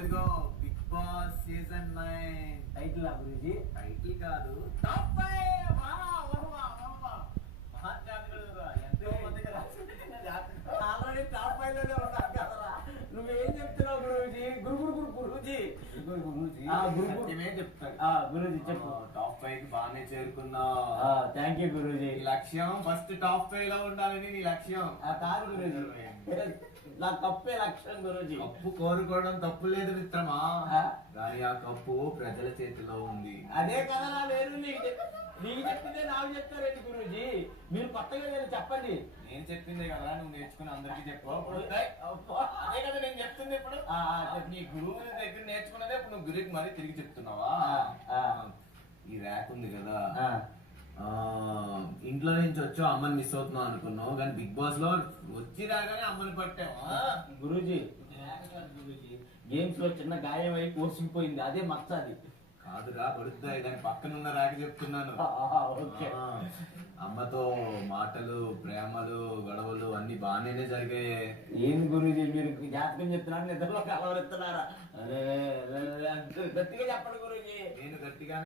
అదిగో big boss season 9 title గురించి title కాదు, టాప్ 5. ఎంతో మందికి ఆల్రెడీ టాప్ 5 లోనే ఉన్నారు కదరా. నువ్వేం చెప్తున్నావు గురూజీ? గురుజీ గురూజీ చెప్పు. టాప్ 5 కి బాగానే చేరుకున్నా. Thank you Guruji. లక్ష్యం ఫస్ట్ టాప్ 5 లో ఉండాలని నీ లక్ష్యం. కాదు గురూజీ, నా కప్పే లక్ష్యం గురూజీ. కప్పు కోరుకోవడం తప్పు లేదు మిత్రమా, కానీ ఆ కప్పు ప్రజల చేతిలో ఉంది. అదే కదా నా వేరు. నీకు చెప్పిందే నాకు చెప్తారేంటి గురూజీ? మీరు కొత్తగా ఏదైనా చెప్పండి. నేను చెప్పిందే కదా నువ్వు నేర్చుకుని అందరికి చెప్పు. అదే కదా నేను చెప్తుంది. ఇప్పుడు నీ గురువు దగ్గర నేర్చుకున్నదే ఇప్పుడు నువ్వు గురువుకి మరీ తిరిగి చెప్తున్నావా? ఈ ర్యాక్ ఉంది కదా, ఇంట్లో నుంచి వచ్చావు, అమ్మని మిస్ అవుతున్నావు అనుకున్నావు, కానీ బిగ్ బాస్ లో వచ్చి రాగానే అమ్మని పట్టావా? గురూజీ గేమ్స్ లో చిన్న గాయం అయి కోసిపోయింది, అదే మచ్చ. అది కాదురా, పడుతుంది. దాని పక్కన ఉన్న ర్యాక్ చెప్తున్నాను. అమ్మతో మాటలు, ప్రేమలు, గొడవలు అన్ని బాగానే జరిగాయి. ఏంది గురూజీ మీరు జాతకం చెప్తున్నారు, నిద్రలో కలవరెత్తున్నారా? గట్టిగా చెప్పండి గురూజీ. నేను గట్టిగా